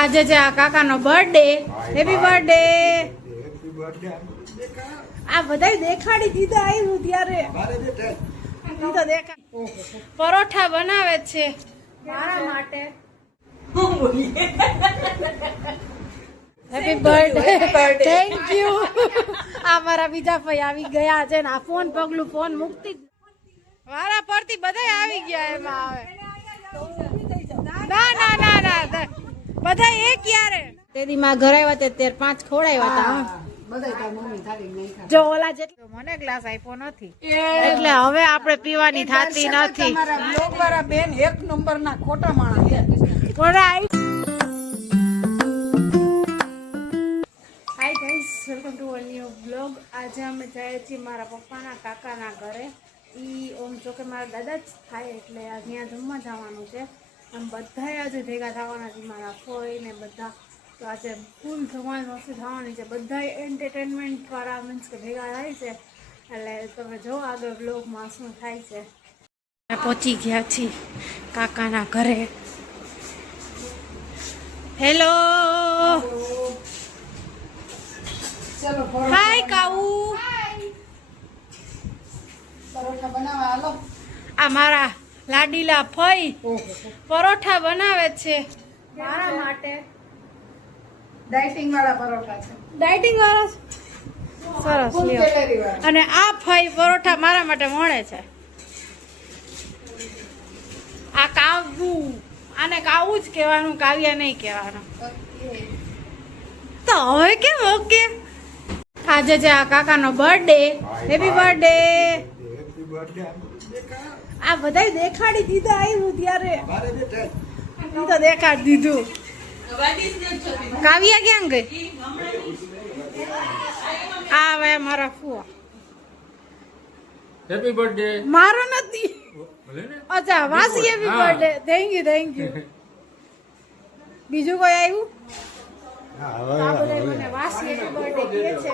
આજે છે આ કાકાનો બર્થડે. Happy birthday. આ બધાય દેખાડી દીધા આવ્યું ત્યારે તો પરોઠા બનાવે છે મારા માટે. Happy birthday. Thank you. આ મારા બીજા ભાઈ આવી ગયા છે ને આ ફોન પગલું ફોન મુકતી વારા પરથી બધા આવી ગયા એમાં આવે. ના ના ના ના બધા એક યારે તેદી માં ઘરે આવ્યા તે 13-5 ખવડાવ્યા હતા. જો ઓલા જેટલો મને ગ્લાસ આપ્યો નથી એટલે હવે આપણે પીવાની થાતી નથી. લોક વાળા બેન એક નંબર ના ખોટા માણસ hi guys, welcome to a new blog. આજે અમે જઈએ છીએ મારા પપ્પાના કાકાના ઘરે. ઈ ઓમ જો કે મારા દાદા જ થાય એટલે ત્યાં જમવા જવાનું છે. આમ બધા આજે ભેગા થવાના છે, મારા ફોઈ ને બધા. તો આજે ફૂલ ધમાલ મસ્તી થવાની છે. બધા એન્ટરટેનમેન્ટ વાળા મીન્સ કે ભેગા થાય છે એટલે તમે જો આગળ બ્લોગમાં શું થાય છે. પહોંચી ગયા છીએ કાકાના ઘરે. હેલો, હાય કાઉ. પરોઠા બનાવવા હાલો. આ મારા લાડીલા ફઈ પરોઠા બનાવે છે મારા માટે. ડાયટિંગ વાળા પરોઠા છે. ડાયટિંગ વાળા સરસ લ્યો. અને આ ફઈ પરોઠા મારા માટે મળે છે. આ કાવુ, આને કાવું જ કહેવાનું, કાવ્યા નહીં કહેવાનું. તો હવે કેમ ઓકે. આજે છે આ કાકાનો બર્થડે. Happy birthday. આ બધાય દેખાડી દીધા આવ્યું ત્યારે તો દેખાડી દીધું. કાવ્યા ક્યાં ગઈ? આ હવે મારા ફુવા. Happy birthday. મારો નથી. અચ્છા, વાસી happy birthday. Thank you thank you. બીજું કોઈ આવ્યું? આ બધા મને વાસી હેપી બર્થડે કહે છે.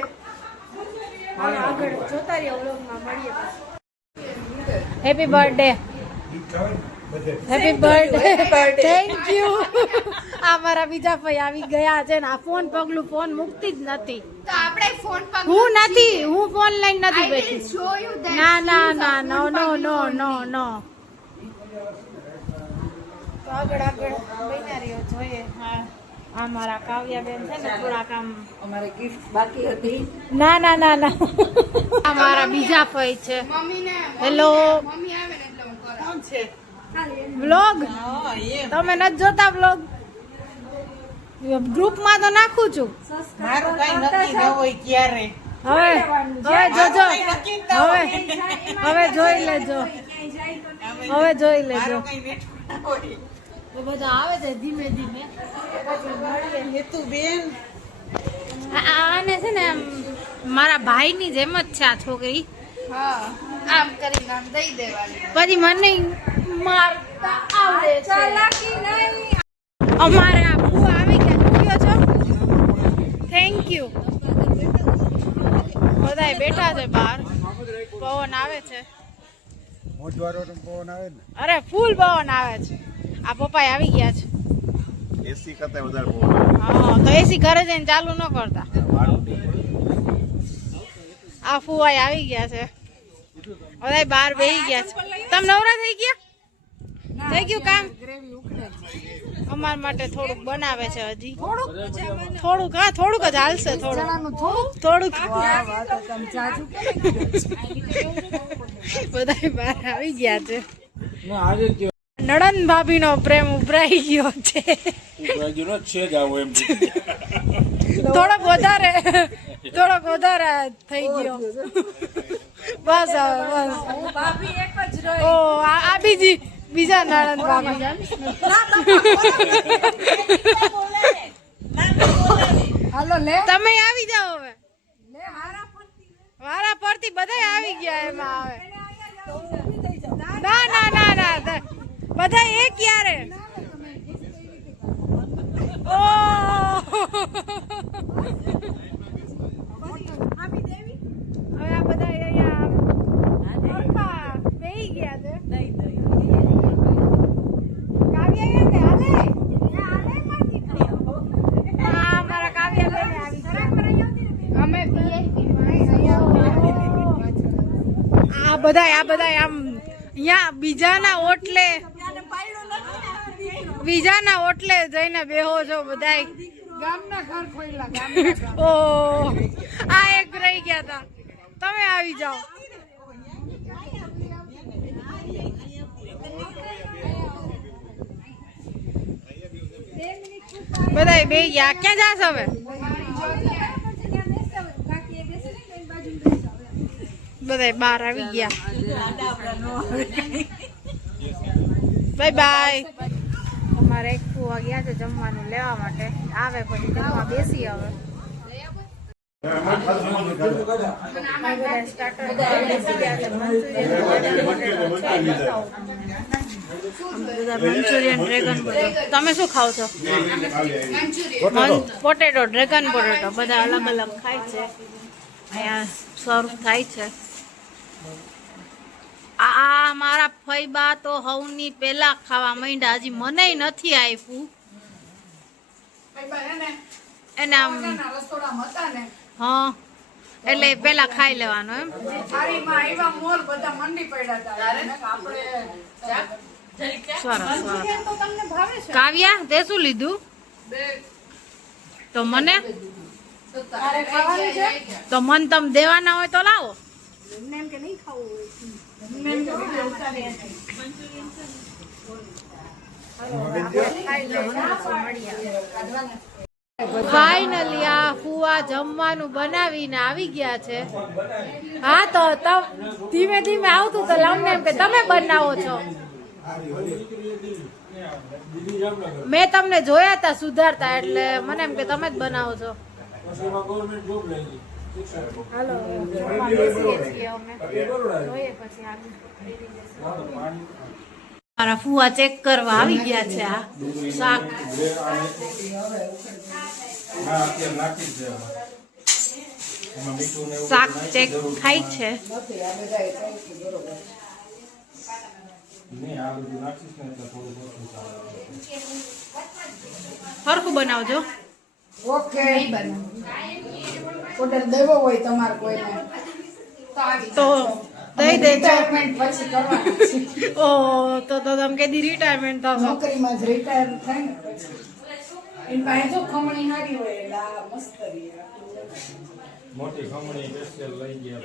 હવે આગળ જોતા રહ્યા વ્લોગમાં મળીએ. Happy birthday. Happy birthday. Thank you. આ મારા બીજા ભાઈ આવી ગયા છે ને આ ફોન પગલું ફોન મુકતી જ નથી. તો આપણે ફોન પર હું નથી, હું ફોન લઈને નથી બેઠી. ના ના ના નો નો નો નો નો. તો આગળ આગળ બન્યા રહ્યો જોઈએ. હા, આ મારા કાવ્યાબેન છે ને થોડાક આમ અમારે ગિફ્ટ બાકી હતી. ના ના ના ના. આ મારા બીજા ભાઈ છે. મમ્મીને હેલો. મમ્મી આવે ને એટલે હું કરાવું. કોણ છે? વ્લોગ તમે નથી જોતા? વ્લોગ ગ્રુપમાં તો નાખું છું. મારું કઈ નક્કી ન હોય ક્યારે. હવે હવે જોજો. હવે જોઈ લેજો. હવે જોઈ લેજો. તો બધા આવે છે ધીમે ધીમે. હેતુ બેન આને છે ને આમ મારા ભાઈની જેમ જ છે આ છોકરી. હા, આમ કરીને આમ દઈ દેવાની. પછી મને મારતા આવડે છે. ચાલાકી નહીં. અમારે આ બુઆ આવી ગયા. જોયો છો? Thank you. બધા બેઠા છે બહાર. પવન આવે છે. અરે ફૂલ પવન આવે છે. આ પપ્પા આવી ગયા છે. એસી કરતા વધારે બહુ. હા, તો એસી ઘરે જઈને ચાલુ ન કરતા. આ ફુવાઈ આવી ગયા છે. બધા બહાર બેસી ગયા છે. તમે નવરા થઈ ગયા? થઈ ગયું કામ? અમારા માટે થોડુંક બનાવે છે હજી. થોડુંક હા, થોડુંક જ હાલશે. થોડુંક બધા બહાર આવી ગયા છે. નડન ભાભી નો પ્રેમ ઉભરાઈ ગયો છે. થોડોક વધારે થઈ ગયો. બસ હવે બસ. ઓ આ બીજા નડન ભાભી. હાલો લે. તમે આવી જાઓ હવે. વારા પરથી બધા આવી ગયા એમાં આવે. ના ના ના ના બધા એક યારે. ઓ હવે આ બધા અહીંયા બેહી ગયા છે. કાવ્યા કે હાલે હાલે આ બધા આમ અહીંયા બીજાના ઓટલે જઈને બેહો છો બધાય. ગામના ઘર ખોઈલા ગામના ઓ આ એક રહી ગયા હતા, તમે આવી જાઓ. બધાય બે ગયા, ક્યાં જાશ હવે? બધાય બહાર આવી ગયા. Bye bye. અમારે એક ફુવા ગયા છે જમવાનું લેવા માટે, આવે પછી જમવા બેસી હવે. Manchurian dragon potato. તમે શું ખાવ છો? પોટેટો, ડ્રેગન પોટેટો બધા અલગ અલગ ખાય છે. અહીંયા સર્વ થાય છે. આ મારા ફઈબા તો હવની પેલા ખાવા માંડ્યા, હજી મને નથી આપ્યું. એને આમ હા એટલે પેલા ખાઈ લેવાનું એમ. સરસ સરસ. કાવ્યા તે શું લીધું? તો મને તમે દેવાના હોય તો લાવો. ફાઇનલી આ ફુવા જમવાનું બનાવીને આવી ગયા છે. હા તો ધીમે ધીમે આવતું તો અમને એમ કે તમે બનાવો છો. મેં તમને જોયા હતા સુધારતા, એટલે મને એમ કે તમે જ બનાવો છો. હાલો જમવા બેસીએ છીએ અમે, જોઈએ પછી આગળ. મારા ફુવા ચેક કરવા આવી ગયા છે. આ શાક ચેક થાય છે. સરખું બનાવજો. ઓકે ઓર્ડર દેવો હોય તમારે કોઈને તો દઈ દેજો. રિટાયરમેન્ટ પછી કરવાનું છે. ઓ તો તમે કદી રિટાયરમેન્ટ થશો? નોકરીમાં જ રિટાયર થાય ને પછી એની પાસે જો ખમણી હારી હોય એટલે આ મસ્ત રહે. મોટી ખમણી સ્પેશિયલ લઈ ગયા.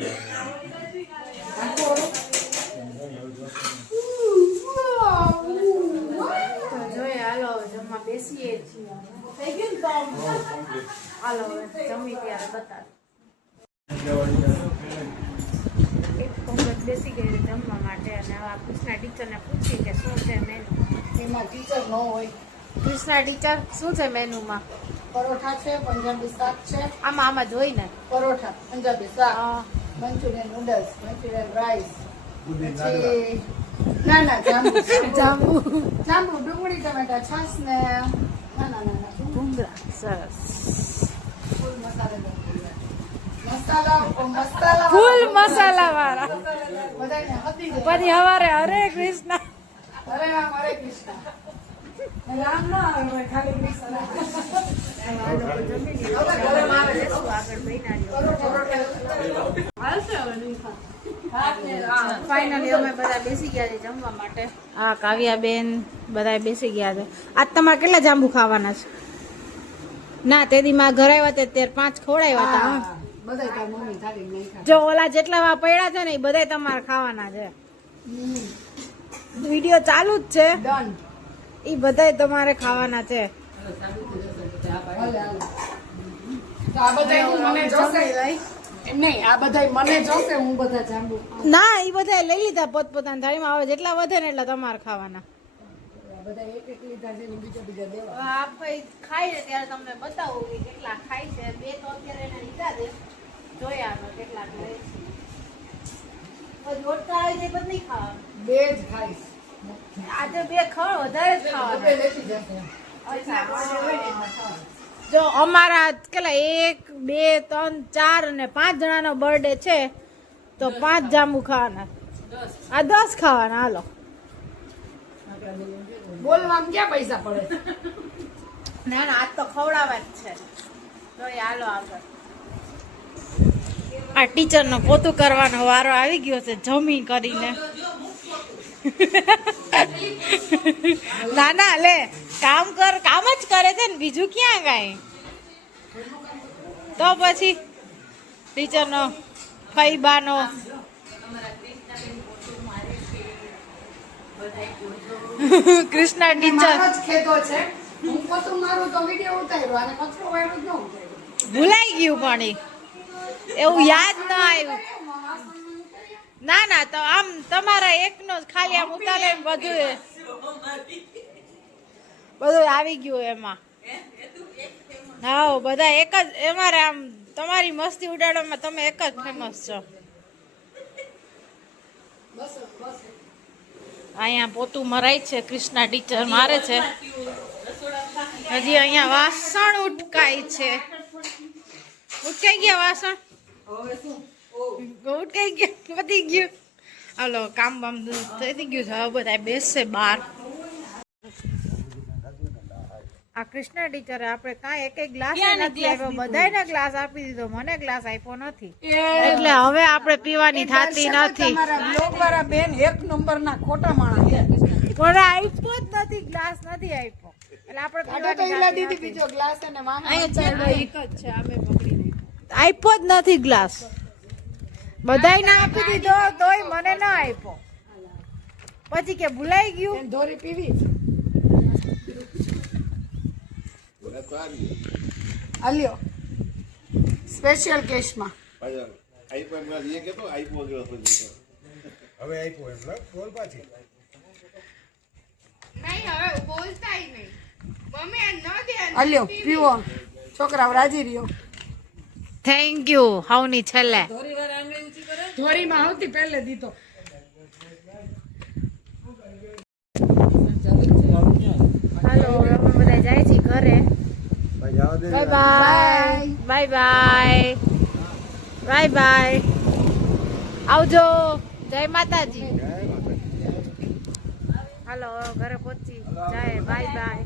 તો જોઈએ હાલો જમવા બેસીએ છીએ. થઈ ગયું ને તો હાલો જમી ત્યારે બતા. એક કોંગ્રેસ બેસી ગઈ જમવા માટે, અને હવે કૃષ્ણા ટીચરને પૂછી કે શું છે મેનુ. એમાં ટીચર ન હોય. કૃષ્ણા ટીચર શું છે મેનુમાં? પરોઠા છે, પંજાબી શાક છે. આમાં જોઈને પરોઠા, પંજાબી શાક, મંચુરિયન નૂડલ્સ, મંચુરિયન રાઈસ, પછી નાના જાંબુ ડુંગળી ટમેટા છાસ ને નાના ભૂંગળા. સરસ. ફૂલ મસાલા ફૂલ મસાલા વાળા. બધાને હતી જ. પછી હવારે હરે કૃષ્ણ. હરે રામ હરે કૃષ્ણ. રામ ના આવે ખાલી કૃષ્ણ. ફાઇનલી અમે બધા બેસી ગયા છે જમવા માટે. હા કાવ્યાબેન બધા બેસી ગયા છે. આજ તમારે કેટલા જાંબુ ખાવાના છે? ના તેદી માં ઘરે આવ્યા તે 5 ખવડાવ્યા હતા. બધા તાર મમ્મી થાળી નહીં ખાય. જો ઓલા જેટલા પડ્યા છે ને એ બધા તમારે ખાવાના છે. વિડીયો ચાલુ જ છે, ડન. એ બધા તમારે ખાવાના છે. તો આ બધા મને જોશે એમ નહીં, આ બધા મને જોશે. હું બધા જાંબુ ના એ બધા લઈ લીધા પોતપોતાની થાળીમાં. હવે જેટલા વધે ને એટલા તમારે ખાવાના. બધા એક લીધા છે ને બીજા દેવા. આ ભાઈ ખાય ને ત્યારે તમને બતાવું કે કેટલા ખાય છે. 2 તો અત્યારે એને લીધા છે, જોયા કેટલા ખાય છે. પછી ઓટકા આવી જાય પછી નહીં ખાવાનું. બે જ ખાઈશ. આજે 2 ખણ વધારે જ ખાવાના. લેતી જશે. જો અમારા કેટલા 1 2 3 4 અને 5 જણાનો બર્થડે છે, તો 5 જાંબુ ખાવાના. આ 10 ખાવાના. હાલો બોલવામાં ક્યાં પૈસા પડે? ના ના આજ તો ખવડાવવા જ છે. તો હાલો આગળ. આ ટીચરનો પોતું કરવાનો વારો આવી ગયો છે જમી કરીને. ના ના લે કામ જ કરે છે ને બીજું ક્યાં કાંઈ. તો પછી ટીચરનો ફઈબાનો કૃષ્ણા ટીચર મારો જ ખેતો છે. હું પોતું મારું તો વિડીયો ઉતાર્યો અને કચરો વાળો જ ન ઉતાર્યો. ભૂલાઈ ગયું પણ એવું યાદ ન આવ્યું. ના ના તો આમ તમારા એકનો જ ખાલી આમ ઉતારે બધું આવી ગયું એમાં. હા બધા એક જ અમારે આમ તમારી મસ્તી ઉડાડવામાં તમે એક જ ફેમસ છો. અહીંયા પોતું મરાય છે કૃષ્ણા ટીચર મારે છે. હજી અહીંયા વાસણ ઉટકાય છે. ઉટકાઈ ગયા વાસણ ઉટકાઈ ગયા વધી ગયું. હાલો કામ બામ થઈ ગયું છે. હવે બધા બેસશે બહાર. આ કૃષ્ણા ટીચરે આપણે કાંઈ એક ગ્લાસ નથી આપ્યો. બધાને ગ્લાસ આપી દીધો મને ગ્લાસ આપ્યો નથી એટલે હવે આપણે પીવાની થતી નથી. તમારા બ્લોગ વાળા બેન એક નંબરના ખોટા માણસ છે. પણ આપ્યો જ નથી ગ્લાસ નથી આપ્યો એટલે આપણે કાઢો તો ઈલા દીદી બીજો ગ્લાસ અને મામા આપ્યો જ નથી ગ્લાસ. બધાયને આપી દીધો તોય મને ના આપ્યો. પછી કે ભૂલાઈ ગયું. એને દોરી પીવી આલ્યો સ્પેશિયલ કેસમાં નહીં હવે બોલતાય નહીં મમ્મી આ ન ધ્યાન આલ્યો પીવો છોકરાઓ રાજી રહ્યો. થેન્ક યુ હવની છેલ્લે. ધોરીમાં આવતી પહેલે દીધો. હાલો હવે અમે બધા જાય છે ઘરે. Bye bye bye bye bye bye. આવજો. જય માતાજી. હાલો ઘરે પહોંચી જાય. Bye bye.